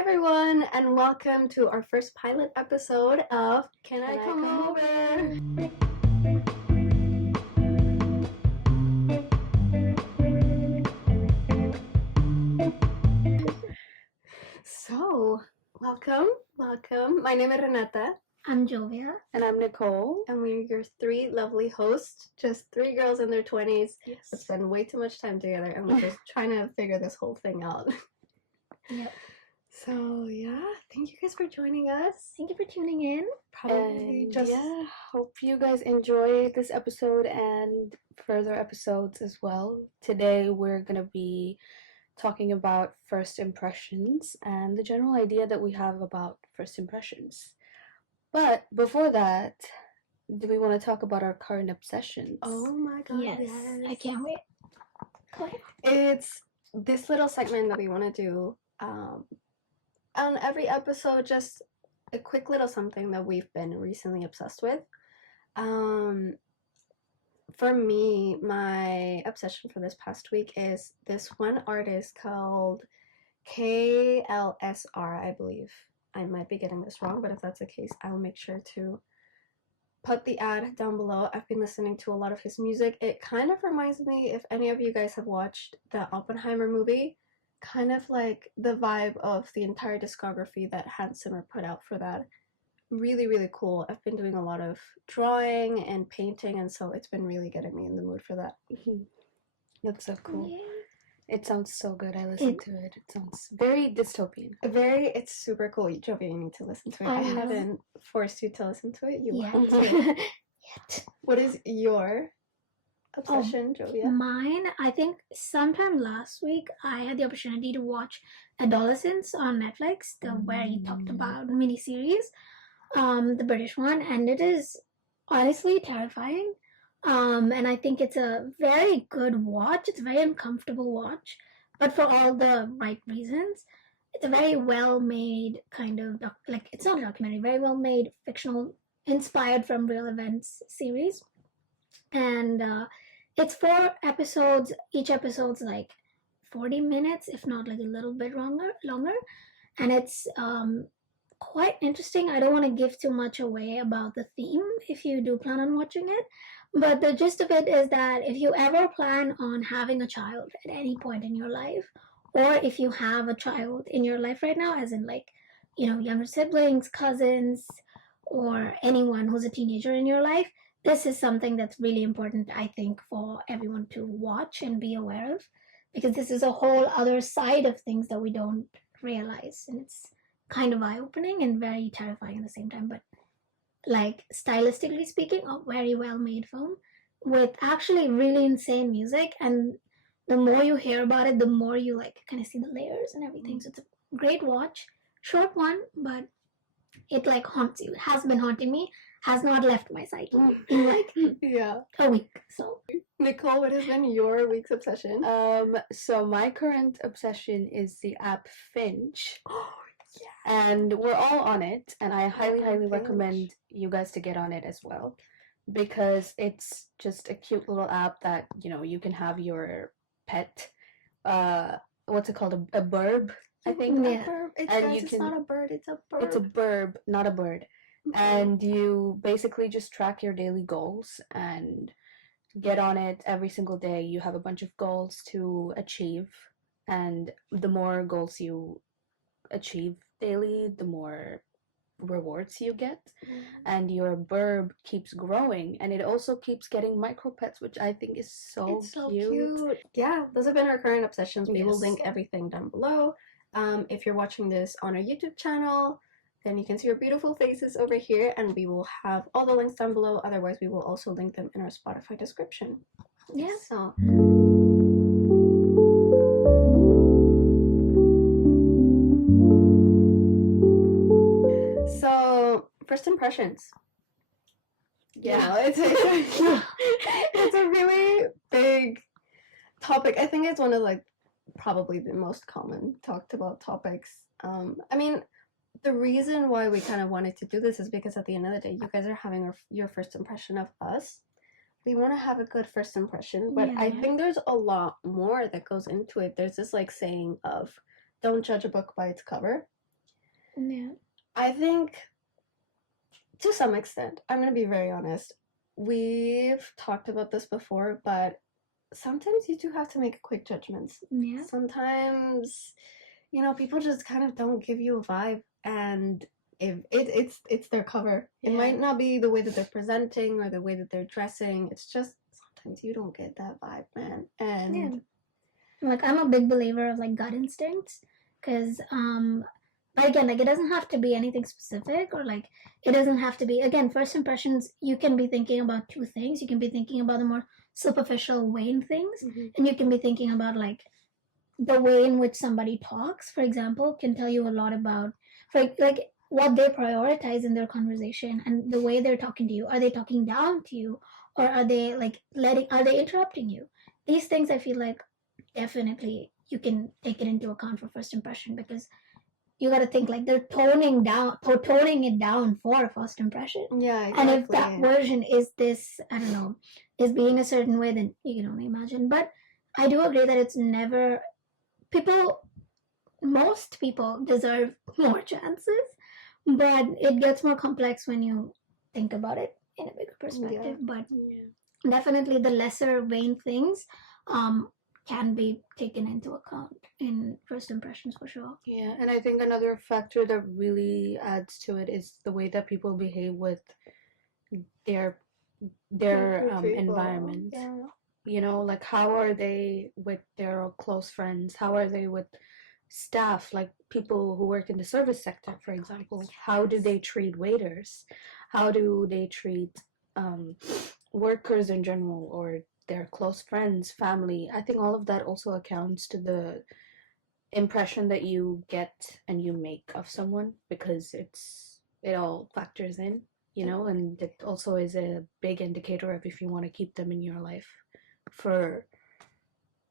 everyone, and welcome to our first pilot episode of Can I Come Over? So, welcome. My name is Renata. I'm Jovia. And I'm Nicole. And we're your three lovely hosts, just three girls in their 20s. Yes. That spend way too much time together, and we're just trying to figure this whole thing out. Yep. So, yeah, thank you guys for joining us. Thank you for tuning in. Hope you guys enjoy this episode and further episodes as well. Today we're going to be talking about first impressions and the general idea that we have about first impressions. But before that, do we want to talk about our current obsessions? Oh my god, Yes. I can't wait. Go ahead. It's this little segment that we want to do on every episode, just a quick little something that we've been recently obsessed with. For me, my obsession for this past week is this one artist called KLSR, I believe. I might be getting this wrong, but if that's the case, I'll make sure to put the ad down below. I've been listening to a lot of his music. It kind of reminds me, if any of you guys have watched the Oppenheimer movie, kind of like the vibe of the entire discography that Hans Zimmer put out for that. Really, really cool. I've been doing a lot of drawing and painting, and so it's been really getting me in the mood for that. That's so cool. Yeah. It sounds so good. I listened to it. It sounds very dystopian. It's super cool. Jovia, you need to listen to it. I haven't forced you to listen to it. You will. Yet. What is your obsession, Jovia? Mine, I think sometime last week I had the opportunity to watch Adolescence on Netflix, where he talked about miniseries, the British one, and it is honestly terrifying. And I think it's a very good watch. It's a very uncomfortable watch, but for all the right reasons. It's a very well-made kind of, it's not a documentary, very well-made, fictional, inspired from real events series. And it's 4 episodes. Each episode's like 40 minutes, if not like a little bit longer. And it's quite interesting. I don't want to give too much away about the theme if you do plan on watching it. But the gist of it is that if you ever plan on having a child at any point in your life, or if you have a child in your life right now, as in younger siblings, cousins, or anyone who's a teenager in your life, this is something that's really important, I think, for everyone to watch and be aware of, because this is a whole other side of things that we don't realize, and it's kind of eye-opening and very terrifying at the same time. But stylistically speaking, a very well-made film with actually really insane music, and the more you hear about it, the more you kind of see the layers and everything. So it's a great watch, short one, but it haunts you. It has been haunting me, has not left my psyche in a week. So Nicole, what has been your week's obsession? So my current obsession is the app Finch. And we're all on it, and I highly recommend you guys to get on it as well, because it's just a cute little app that you can have your pet, what's it called, a burb, I think. Yeah. It's not a bird, it's a burb. It's a burb, not a bird. And you basically just track your daily goals and get on it every single day. You have a bunch of goals to achieve, and the more goals you achieve daily, the more rewards you get, and your burb keeps growing, and it also keeps getting micro pets, which I think is so cute. Yeah, those have been our current obsessions. We will Yes. link everything down below. If you're watching this on our YouTube channel, then you can see our beautiful faces over here, and we will have all the links down below. Otherwise, we will also link them in our Spotify description. yeah. So first impressions. Yeah, it's a really big topic. I think it's one of probably the most common talked about topics. I mean, the reason why we kind of wanted to do this is because at the end of the day, you guys are having your first impression of us. We want to have a good first impression, but I think there's a lot more that goes into it. There's this saying of, don't judge a book by its cover. Yeah. I think, to some extent, I'm going to be very honest. We've talked about this before, but sometimes you do have to make quick judgments. Yeah. Sometimes, people just kind of don't give you a vibe, and if it's their cover. It might not be the way that they're presenting or the way that they're dressing. It's just sometimes you don't get that vibe, man. And Yeah. Like, I'm a big believer of like gut instincts, because but again, like, it doesn't have to be anything specific, or like, it doesn't have to be, again, first impressions. You can be thinking about two things. You can be thinking about the more superficial Wayne things, and you can be thinking about like the way in which somebody talks, for example, can tell you a lot about like what they prioritize in their conversation and the way they're talking to you. Are they talking down to you, or are they like are they interrupting you? These things, I feel like, definitely you can take it into account for first impression, because you got to think like they're toning it down for first impression. yeah, exactly. And if that version is this, I don't know, is being a certain way, then you can only imagine. But I do agree that it's never most people deserve more chances, but it gets more complex when you think about it in a bigger perspective. But definitely the lesser vain things can be taken into account in first impressions, for sure. Yeah, and I think another factor that really adds to it is the way that people behave with their environment. Like, how are they with their close friends? How are they with staff, like people who work in the service sector, for example? How do they treat waiters? How do they treat workers in general, or their close friends, family? I think all of that also accounts to the impression that you get and you make of someone, because it all factors in, and it also is a big indicator of if you want to keep them in your life for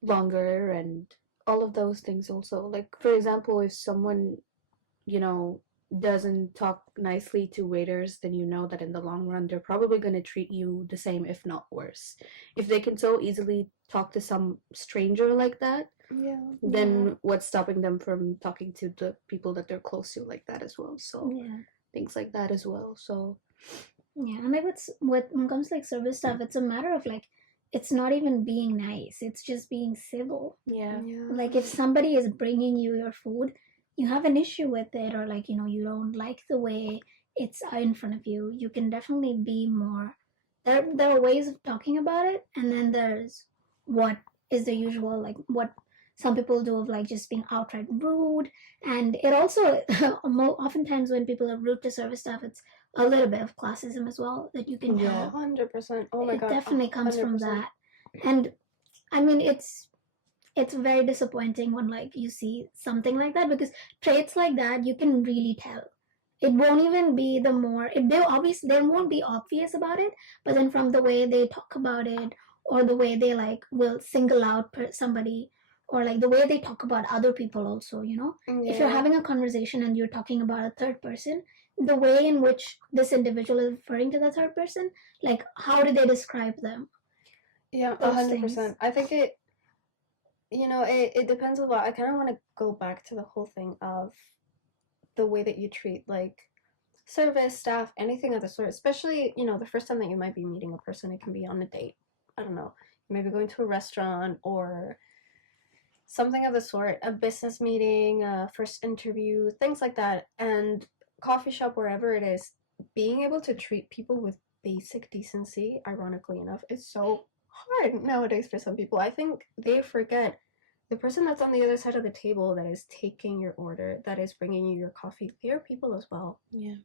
longer, and all of those things also. Like, for example, if someone, doesn't talk nicely to waiters, then you know that in the long run they're probably going to treat you the same, if not worse. If they can so easily talk to some stranger like that, then what's stopping them from talking to the people that they're close to like that as well? So things like that as well. So and like when it comes to like service stuff, it's a matter of like, it's not even being nice, it's just being civil. Like, if somebody is bringing you your food, you have an issue with it, or like, you don't like the way it's in front of you, you can definitely be more, there are ways of talking about it, and then there's what is the usual, like what some people do, of like just being outright rude. And it also oftentimes when people are rude to service staff, it's a little bit of classism as well that you can tell. 100%. Oh my god, it definitely comes 100%. from that. And I mean, it's very disappointing when like you see something like that, because traits like that you can really tell. It won't even be the more, they won't be obvious about it, but then from the way they talk about it, or the way they like will single out somebody, or like the way they talk about other people also, if you're having a conversation and you're talking about a third person, the way in which this individual is referring to the third person, like how do they describe them? 100%. I think it depends a lot. I kind of want to go back to the whole thing of the way that you treat like service staff, anything of the sort, especially the first time that you might be meeting a person. It can be on a date, I don't know, maybe going to a restaurant or something of the sort, a business meeting, a first interview, things like that, and coffee shop, wherever it is. Being able to treat people with basic decency, ironically enough, is so hard nowadays for some people. I think they forget the person that's on the other side of the table that is taking your order, that is bringing you your coffee. They're people as well.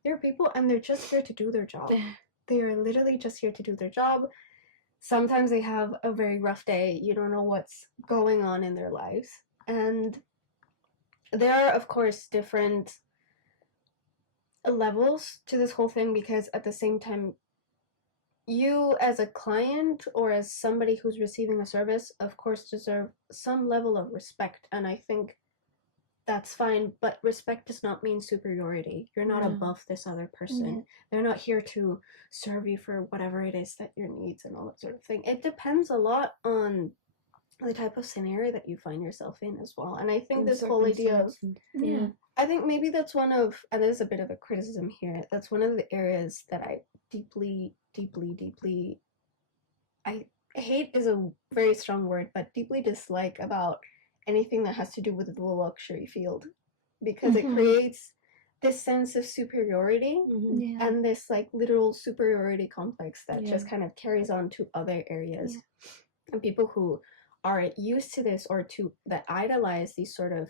They're people, and they're just here to do their job. They are literally just here to do their job. Sometimes they have a very rough day. You don't know what's going on in their lives. And there are, of course, different levels to this whole thing, because at the same time, you as a client or as somebody who's receiving a service, of course, deserve some level of respect. And I think that's fine, but respect does not mean superiority. You're not above this other person. They're not here to serve you for whatever it is that your needs and all that sort of thing. It depends a lot on the type of scenario that you find yourself in as well. And I think this whole idea of I think maybe that's one of, and there's a bit of a criticism here, that's one of the areas that I deeply, I hate is a very strong word, but deeply dislike about anything that has to do with the luxury field, because it creates this sense of superiority Yeah. and this like literal superiority complex that just kind of carries on to other areas. And people who are used to this or to that idolize these sort of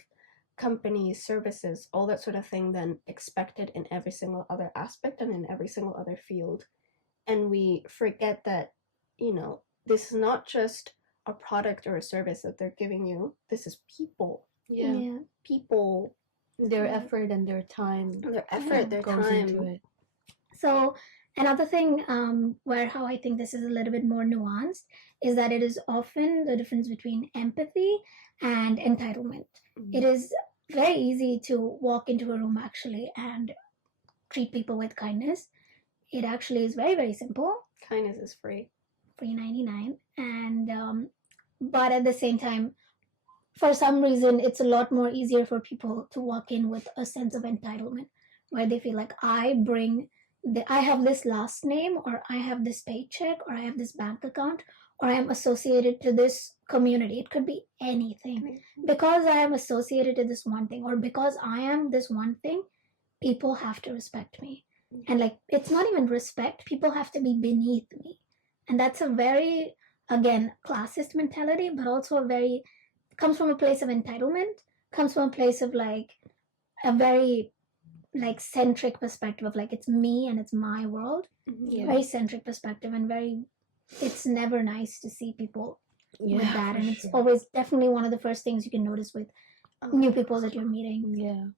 companies, services, all that sort of thing, then expect it in every single other aspect and in every single other field. And we forget that, this is not just a product or a service that they're giving you. This is people. Yeah. People. Their effort and their time. Their effort, their goes time. into it. So another thing where how I think this is a little bit more nuanced is that it is often the difference between empathy and entitlement. It is very easy to walk into a room actually and treat people with kindness. It actually is very, very simple. Kindness is free. Free 99. And but at the same time, for some reason, it's a lot more easier for people to walk in with a sense of entitlement, where they feel like I have this last name, or I have this paycheck, or I have this bank account, or I am associated to this community. It could be anything. Because I am associated to this one thing, or because I am this one thing, people have to respect me. And like, it's not even respect, people have to be beneath me. And that's a very, again, classist mentality, but also a very, comes from a place of entitlement, comes from a place of like a very like centric perspective of like it's me and it's my world. Very centric perspective, and very, it's never nice to see people with that. And it's always definitely one of the first things you can notice with new people that you're meeting.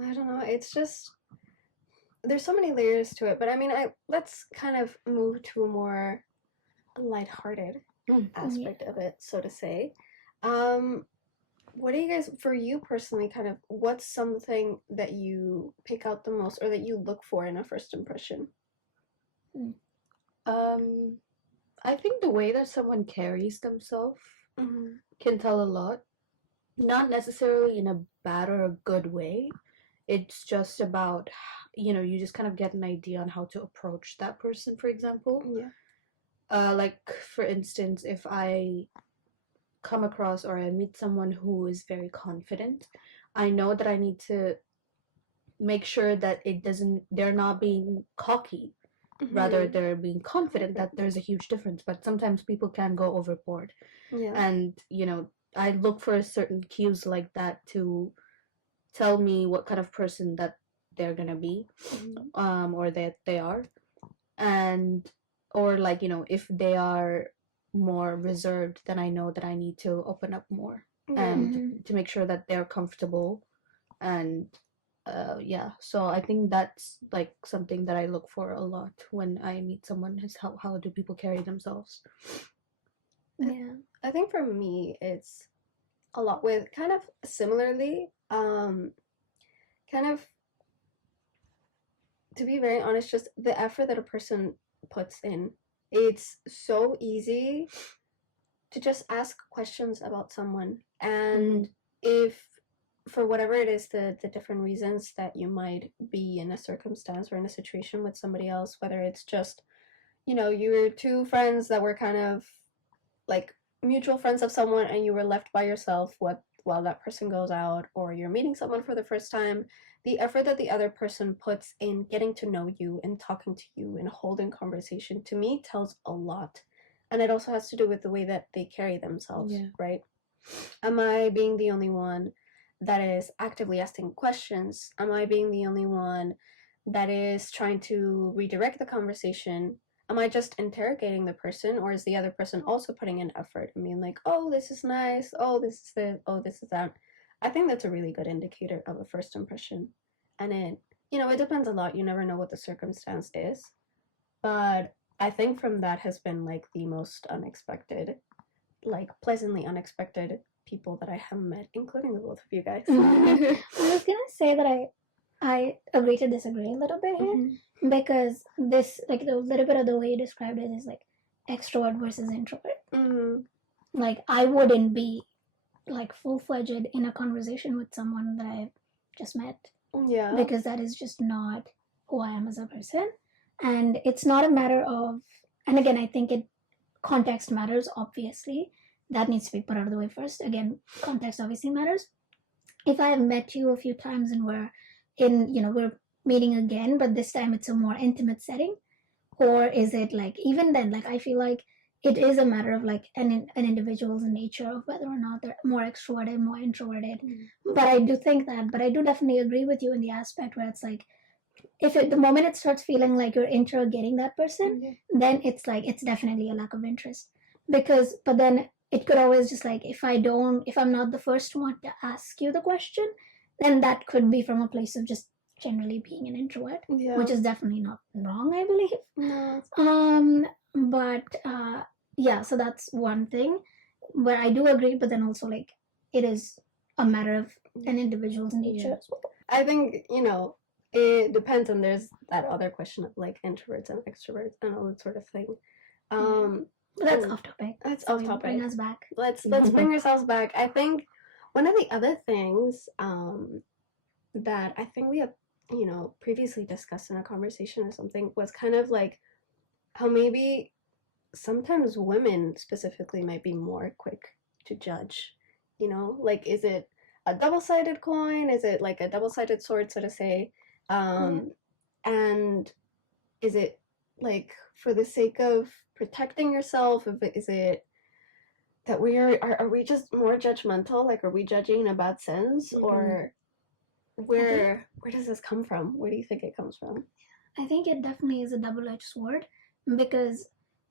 I don't know, it's just, there's so many layers to it, but I mean, let's kind of move to a more lighthearted aspect of it, so to say. What do you guys, for you personally, kind of, what's something that you pick out the most or that you look for in a first impression? I think the way that someone carries themselves can tell a lot. Not necessarily in a bad or a good way. It's just about, you just kind of get an idea on how to approach that person, for example. Like, for instance, if I come across or I meet someone who is very confident, I know that I need to make sure that they're not being cocky. Rather, they're being confident. That there's a huge difference. But sometimes people can go overboard. And, I look for certain cues like that to tell me what kind of person that they're gonna be, or that they are. And, or like, if they are more reserved, then I know that I need to open up more and to make sure that they're comfortable. And so I think that's like something that I look for a lot when I meet someone, is how do people carry themselves. I think for me it's a lot with kind of similarly, kind of, to be very honest, just the effort that a person puts in. It's so easy to just ask questions about someone, and if for whatever it is, the different reasons that you might be in a circumstance or in a situation with somebody else, whether it's just, you're two friends that were kind of like mutual friends of someone and you were left by yourself while that person goes out, or you're meeting someone for the first time, the effort that the other person puts in getting to know you and talking to you and holding conversation, to me, tells a lot. And it also has to do with the way that they carry themselves, right? Am I being the only one that is actively asking questions? Am I being the only one that is trying to redirect the conversation? Am I just interrogating the person, or is the other person also putting in effort and being like, oh, this is nice, oh, this is this, oh, this is that? I think that's a really good indicator of a first impression. And it depends a lot. You never know what the circumstance is. But I think from that has been like the most unexpected, like pleasantly unexpected people that I have met, including the both of you guys. I was gonna say that I agree to disagree a little bit here, because this, like, the little bit of the way you described it is like extrovert versus introvert. Like, I wouldn't be like full-fledged in a conversation with someone that I just met, Yeah. because that is just not who I am as a person. And it's not a matter of, and again, I think context matters, obviously. That needs to be put out of the way first. Again, context obviously matters. If I have met you a few times and we're meeting again, but this time it's a more intimate setting, or is it like, even then, like, I feel like it is a matter of like an individual's nature of whether or not they're more extroverted, more introverted. But I do definitely agree with you in the aspect where it's like, the moment it starts feeling like you're interrogating that person, then it's like, it's definitely a lack of interest. But then it could always just like, if I'm not the first one to ask you the question, then that could be from a place of just generally being an introvert, which is definitely not wrong, I believe. No. But yeah, so that's one thing where I do agree, but then also like, it is a matter of an individual's nature as well. I think, it depends, and there's that other question of like introverts and extroverts and all that sort of thing. But that's off topic. That's off topic. Bring us back. Let's bring ourselves back. I think one of the other things that I think we have, previously discussed in a conversation or something was kind of like how maybe sometimes women specifically might be more quick to judge. Like, is it a double-sided coin? Is it like a double-sided sword, so to say? And is it like for the sake of protecting yourself? Is it that are we just more judgmental? Like, are we judging in a bad sense? Or where does this come from? Where do you think it comes from? I think it definitely is a double-edged sword, because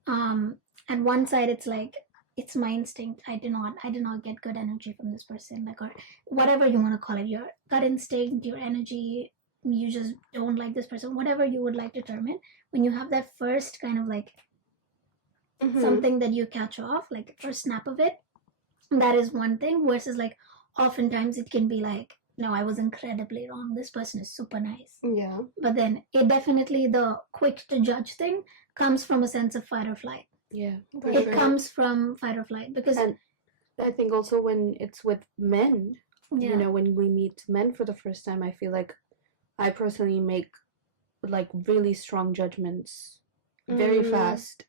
at one side it's like, it's my instinct. I did not get good energy from this person, like, or whatever you want to call it, your gut instinct, your energy, you just don't like this person, whatever you would like to term it. When you have that first kind of like something that you catch off, like the first snap of it, that is one thing, versus like oftentimes it can be like, no, I was incredibly wrong, this person is super nice. Yeah. But then it definitely, the quick to judge thing comes from a sense of fight or flight. Yeah. It comes from fight or flight, because and I think also when it's with men, when we meet men for the first time, I feel like I personally make like really strong judgments very fast,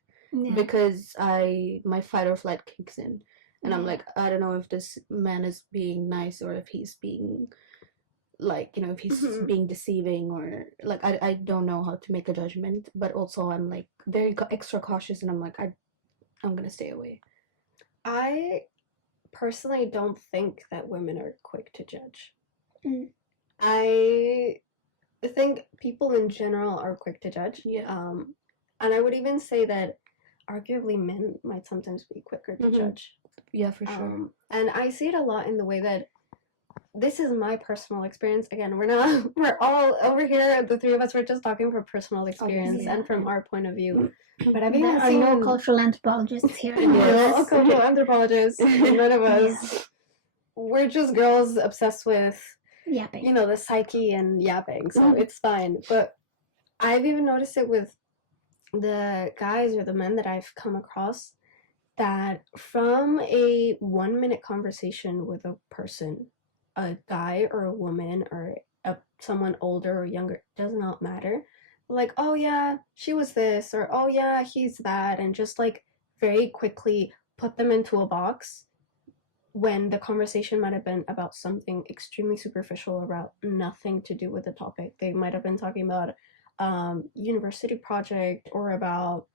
because my fight or flight kicks in, and I'm like, I don't know if this man is being nice, or if he's being like, if he's being deceiving, or like, I don't know how to make a judgment. But also I'm like very extra cautious, and I'm like, I'm gonna stay away. I personally don't think that women are quick to judge. I think people in general are quick to judge. And I would even say that arguably men might sometimes be quicker to judge. Yeah, for sure. And I see it a lot in the way that, this is my personal experience. Again, we're all over here, the three of us, we're just talking from personal experience and from our point of view. But I've even seen no cultural anthropologists here. No cultural anthropologists. None of us. We're just girls obsessed with yapping. The psyche and yapping, so it's fine. But I've even noticed it with the guys or the men that I've come across, that from a 1-minute conversation with a person, a guy or a woman or someone older or younger, does not matter. Like, oh yeah, she was this, or oh yeah, he's that, and just like very quickly put them into a box when the conversation might have been about something extremely superficial, about nothing to do with the topic. They might have been talking about university project, or about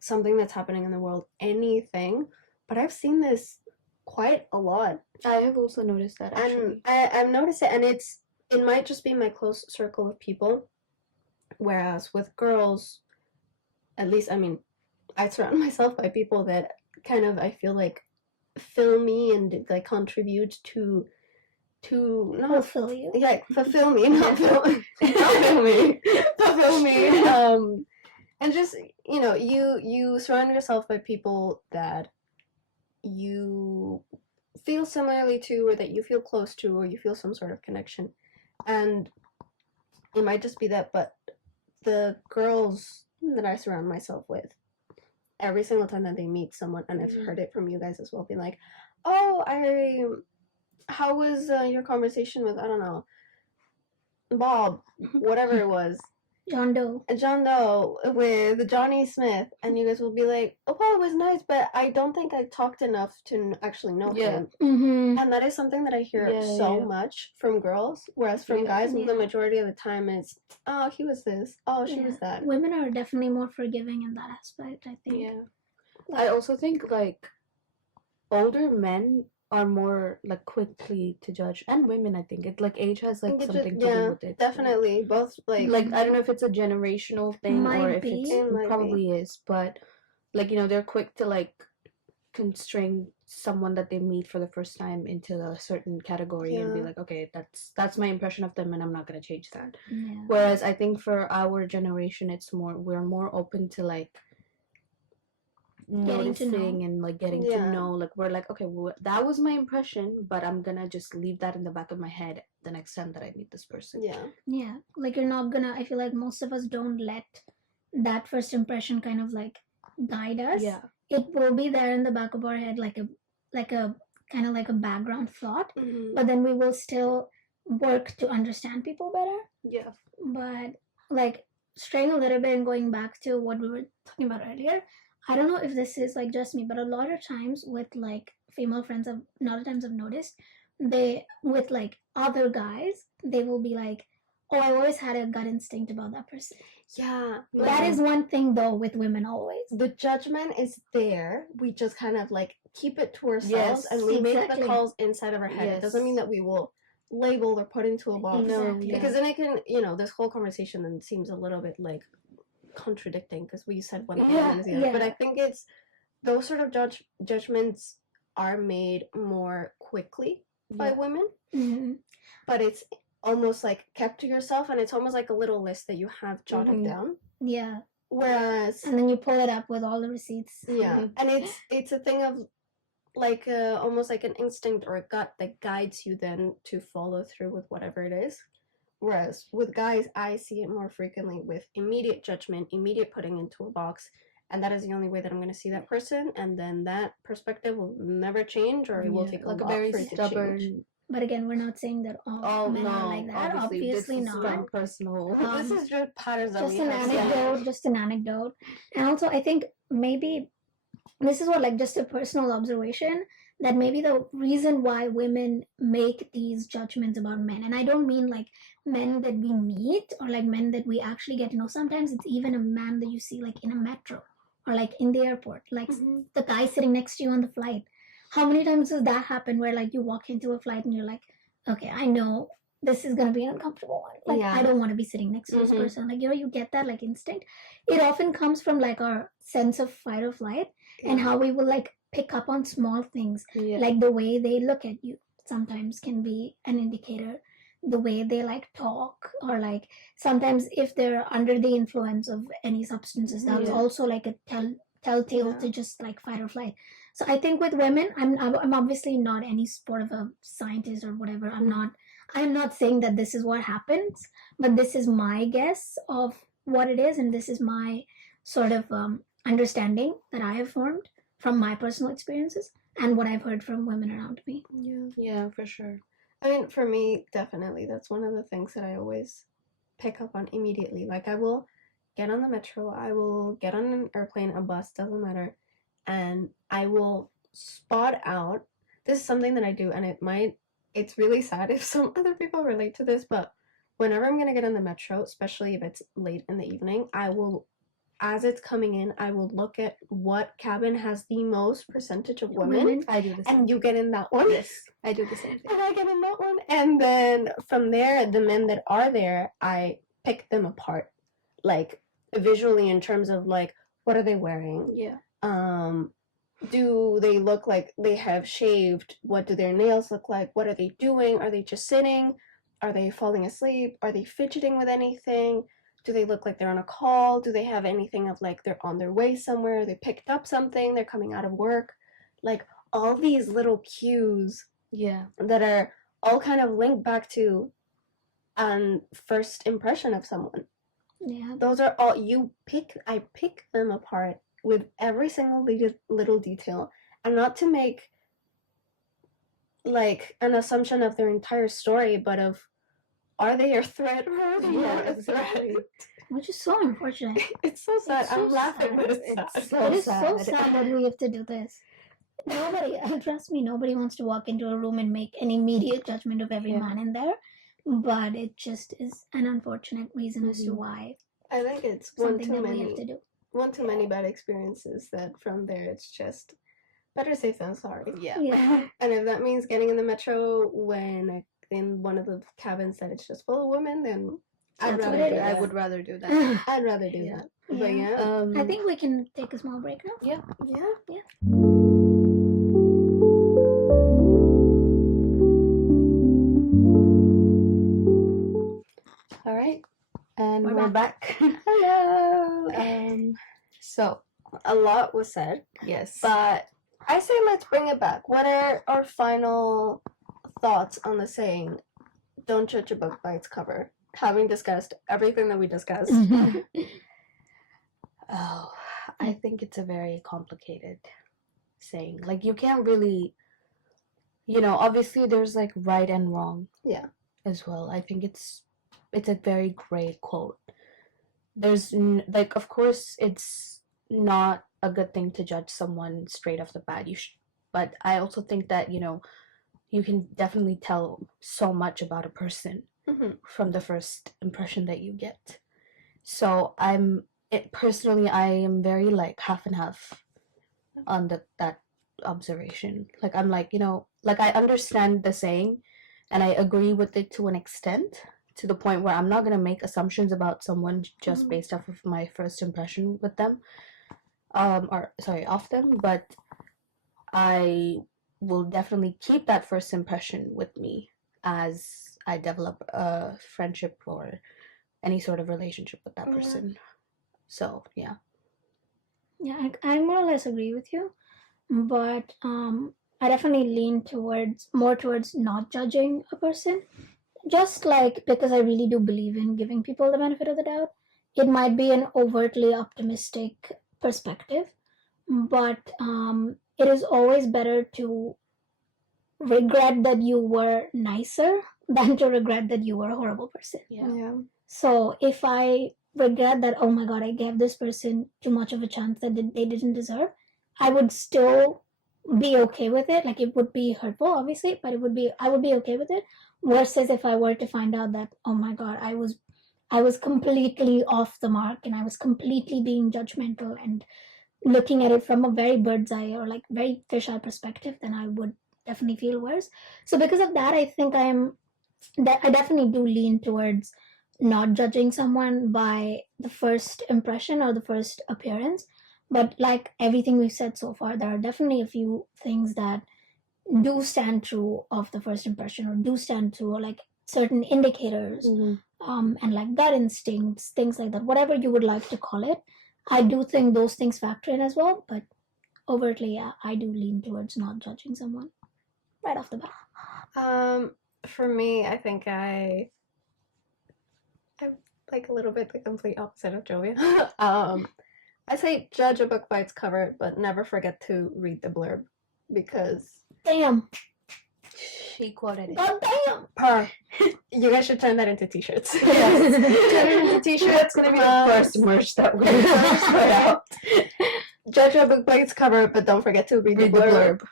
something that's happening in the world, anything. But I've seen this quite a lot. I have also noticed that, actually. And I've noticed it, and it might just be my close circle of people. Whereas with girls, at least, I mean, I surround myself by people that kind of, I feel like, fill me and like contribute to not fulfill you. Yeah, fulfill me, not fill me. Fulfill me. And just, you surround yourself by people that you feel similarly to, or that you feel close to, or you feel some sort of connection. And it might just be that, but the girls that I surround myself with, every single time that they meet someone, and I've heard it from you guys as well, being like, oh, how was your conversation with, I don't know, Bob, whatever it was, John Doe. John Doe with Johnny Smith, and you guys will be like, "Oh, well, it was nice, but I don't think I talked enough to actually know him." Mm-hmm. And that is something that I hear so much from girls, whereas from guys, the majority of the time is, "Oh, he was this. Oh, she was that." Women are definitely more forgiving in that aspect, I think. Yeah. I also think like older men are more like quickly to judge, and women. I think it like age has like something to do with it. Definitely, both like I don't know if it's a generational thing or if it probably is, but like they're quick to like constrain someone that they meet for the first time into a certain category and be like, okay, that's my impression of them and I'm not gonna change that. Yeah. Whereas I think for our generation, we're more open to like noticing and like getting to know. Like we're like, okay, well, that was my impression, but I'm gonna just leave that in the back of my head the next time that I meet this person. Yeah, like you're not gonna, I feel like most of us don't let that first impression kind of like guide us. It will be there in the back of our head like a kind of like a background thought, but then we will still work to understand people better. But like straying a little bit and going back to what we were talking about earlier, I don't know if this is like just me, but a lot of times with like female friends, a lot of times I've noticed they, with like other guys, they will be like, oh, I always had a gut instinct about that person. Yeah. That is one thing though with women always. The judgment is there. We just kind of like keep it to ourselves and we make the calls inside of our head. It doesn't mean that we will label or put into a box. Because then it can, this whole conversation then seems a little bit like contradicting because we said one thing and the other. But I think it's those sort of judgments are made more quickly by women, but it's almost like kept to yourself, and it's almost like a little list that you have jotted down. Whereas, and then you pull it up with all the receipts. And it's a thing of like almost like an instinct or a gut that guides you then to follow through with whatever it is. Whereas with guys, I see it more frequently with immediate judgment, immediate putting into a box, and that is the only way that I'm going to see that person, and then that perspective will never change, or it will take like a very stubborn. But again, we're not saying that all men are like that. Obviously not. Personal. This is just patterns. Just an anecdote, and also I think maybe this is what like just a personal observation, that maybe the reason why women make these judgments about men, and I don't mean like men that we meet or like men that we actually get to know. Sometimes it's even a man that you see like in a metro or like in the airport, like the guy sitting next to you on the flight. How many times does that happen where like you walk into a flight and you're like, okay, I know this is going to be an uncomfortable one. Like, I don't want to be sitting next to this person. Like, you get that like instinct. It often comes from like our sense of fight or flight and how we will like pick up on small things. Like the way they look at you sometimes can be an indicator. The way they like talk, or like sometimes if they're under the influence of any substances, that's also like a telltale to just like fight or flight. So I think with women, I'm obviously not any sort of a scientist or whatever. I'm not saying that this is what happens, but this is my guess of what it is, and this is my sort of understanding that I have formed from my personal experiences and what I've heard from women around me. Yeah, for sure. I mean, for me, definitely, that's one of the things that I always pick up on immediately. Like, I will get on the metro, I will get on an airplane, a bus, doesn't matter, and I will spot out. This is something that I do, and it's really sad if some other people relate to this, but whenever I'm gonna get on the metro, especially if it's late in the evening, I will, as it's coming in, I will look at what cabin has the most percentage of women. I do the same. And you get in that one. Yes, I do the same thing. And I get in that one. And then from there, the men that are there, I pick them apart. Like, visually, in terms of, like, what are they wearing? Do they look like they have shaved? What do their nails look like? What are they doing? Are they just sitting? Are they falling asleep? Are they fidgeting with anything? Do they look like they're on a call? Do they have anything of like they're on their way somewhere? They picked up something, they're coming out of work. Like all these little cues that are all kind of linked back to first impression of someone. Those are all I pick them apart with every single little detail, and not to make like an assumption of their entire story, but of are they a threat or are they not a threat? exactly. Which is so unfortunate. It's so sad. It's so I'm laughing, sad. but it's sad. It's so It is so sad. sad that we have to do this. Nobody, trust me, nobody wants to walk into a room and make an immediate judgment of every Yeah. man in there. But it just is an unfortunate reason as to Mhm. why I think it's one something too that we many. have to do. One too many bad experiences that from there it's just better safe than sorry. Yeah. Yeah. And if that means getting in the metro when in one of the cabins that it's just full of women, then I'd That's what rather it do is. I that. would rather do that. I'd rather do Yeah. that. But Yeah. yeah, I think we can take a small break now. Yeah. yeah. All right. And We're we're back. Hello. So a lot was said, Yes. but I say let's bring it back. What are our final thoughts on the saying, "Don't judge a book by its cover"? Having discussed everything that we discussed. Oh, I think it's a very complicated saying. Like, you can't really, obviously there's like right and wrong. Yeah. As well. I think it's a very great quote. There's like, of course, it's not a good thing to judge someone straight off the bat. But I also think that you can definitely tell so much about a person from the first impression that you get. So personally, I am very like half and half on that observation. Like, I'm like, like, I understand the saying and I agree with it to an extent, to the point where I'm not going to make assumptions about someone just based off of my first impression with them, off them, but I will definitely keep that first impression with me as I develop a friendship or any sort of relationship with that Yeah. person. So, yeah. Yeah, I more or less agree with you, but I definitely lean more towards not judging a person. Just like because I really do believe in giving people the benefit of the doubt. It might be an overtly optimistic perspective, but it is always better to regret that you were nicer than to regret that you were a horrible person. Yeah. So if I regret that, oh my god, I gave this person too much of a chance that they didn't deserve, I would still be okay with it. Like, it would be hurtful, obviously, but I would be okay with it. Versus if I were to find out that, oh my god, I was completely off the mark and I was completely being judgmental and looking at it from a very bird's eye or like very fisheye perspective, then I would definitely feel worse. So because of that, I think I definitely do lean towards not judging someone by the first impression or the first appearance. But like everything we've said so far, there are definitely a few things that do stand true of the first impression, or do stand true, or like certain indicators, and like gut instincts, things like that, whatever you would like to call it. I do think those things factor in as well, but overtly, yeah, I do lean towards not judging someone right off the bat. For me, I think I'm like a little bit the complete opposite of Jovia. I say judge a book by its cover, but never forget to read the blurb, because Damn. She quoted it. God damn. Per. You guys should turn that into t-shirts. Yes. Turn it into t-shirts. That's gonna be the first merch that we put out. Judge a book by its cover, but don't forget to read the blurb.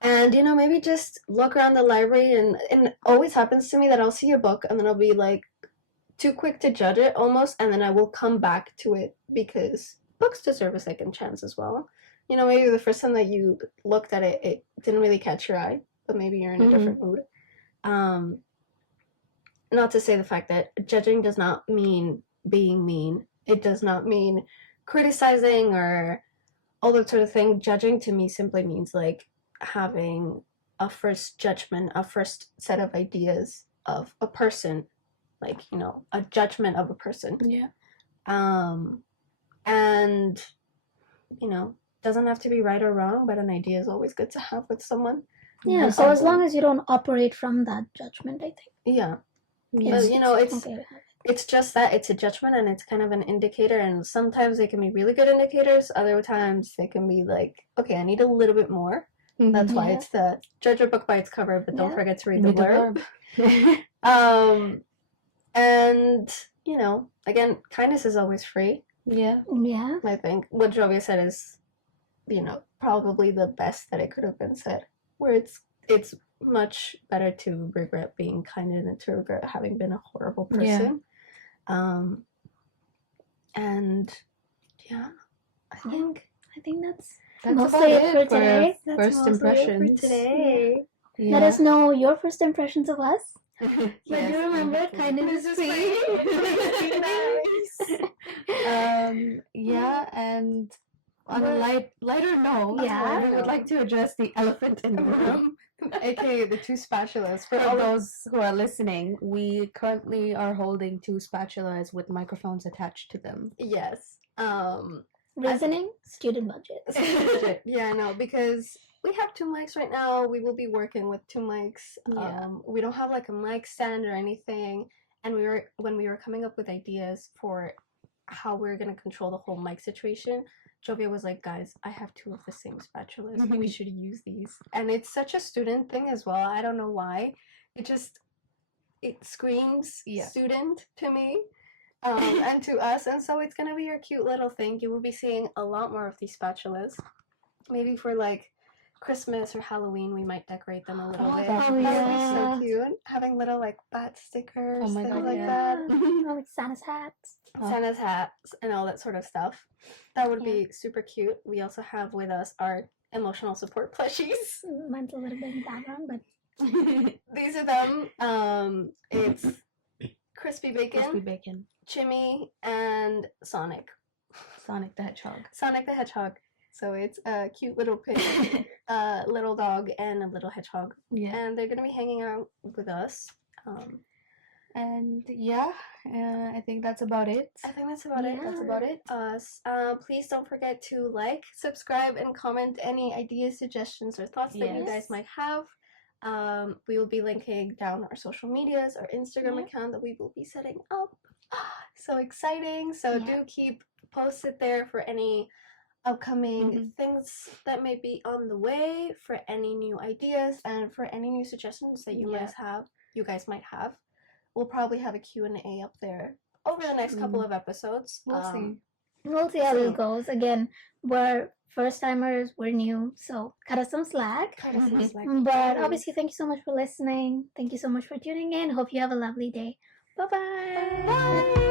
And maybe just look around the library, and it always happens to me that I'll see a book and then I'll be like too quick to judge it almost, and then I will come back to it because books deserve a second chance as well. Maybe the first time that you looked at it, it didn't really catch your eye, but maybe you're in a different mood. Not to say the fact that judging does not mean being mean. It does not mean criticizing or all that sort of thing. Judging to me simply means like having a first judgment, a first set of ideas of a person, like, a judgment of a person. Yeah. And, doesn't have to be right or wrong, but an idea is always good to have with someone. Yeah, so as long as you don't operate from that judgment, I think. Yeah. Yes, But, it's just that it's a judgment and it's kind of an indicator, and sometimes they can be really good indicators, other times they can be like, okay, I need a little bit more. That's why it's the judge a book by its cover, but don't forget to read the blurb. And, again, kindness is always free. Yeah. Yeah. I think what Jovia said is, probably the best that it could have been said. Where it's much better to regret being kind than to regret having been a horrible person. And yeah, I think that's about mostly it for today. that's first mostly impressions. it for today. Yeah. Let us know your first impressions of us. Yes, But you remember, kindness is free. Be nice. Yeah, and on a lighter note, Yeah. we would like to address the elephant in the room. AKA the two spatulas. For all those who are listening, we currently are holding 2 spatulas with microphones attached to them. Yes. Reasoning, student budget. Yeah, no, because we have 2 mics right now. We will be working with 2 mics. Yeah. We don't have like a mic stand or anything. And when we were coming up with ideas for how we're gonna control the whole mic situation, Jovia was like, guys, I have 2 of the same spatulas. We should use these. And it's such a student thing as well. I don't know why. It screams student to me. And to us, and so it's gonna be your cute little thing. You will be seeing a lot more of these spatulas. Maybe for like Christmas or Halloween, we might decorate them a little bit. That would be so cute. Having little like bat stickers, things like that. Like Santa's hats. Santa's hats and all that sort of stuff. That would be super cute. We also have with us our emotional support plushies. Mine's a little bit in the background, but these are them. It's Crispy Bacon, Chimmy, and Sonic the Hedgehog. So it's a cute little pig, little dog, and a little hedgehog. Yeah. And they're gonna be hanging out with us. And I think that's about it. That's about it. Please don't forget to like, subscribe, and comment any ideas, suggestions, or thoughts that you guys might have. We will be linking down our social medias, our Instagram account that we will be setting up. So exciting. So do keep posted there for any upcoming things that may be on the way, for any new ideas, and for any new suggestions that you guys might have. We'll probably have a Q&A up there over the next couple of episodes. We'll see. We'll see how this goes. Again, we're first timers, we're new, so cut us some slack. But obviously, thank you so much for listening. Thank you so much for tuning in. Hope you have a lovely day. Bye-bye. Bye.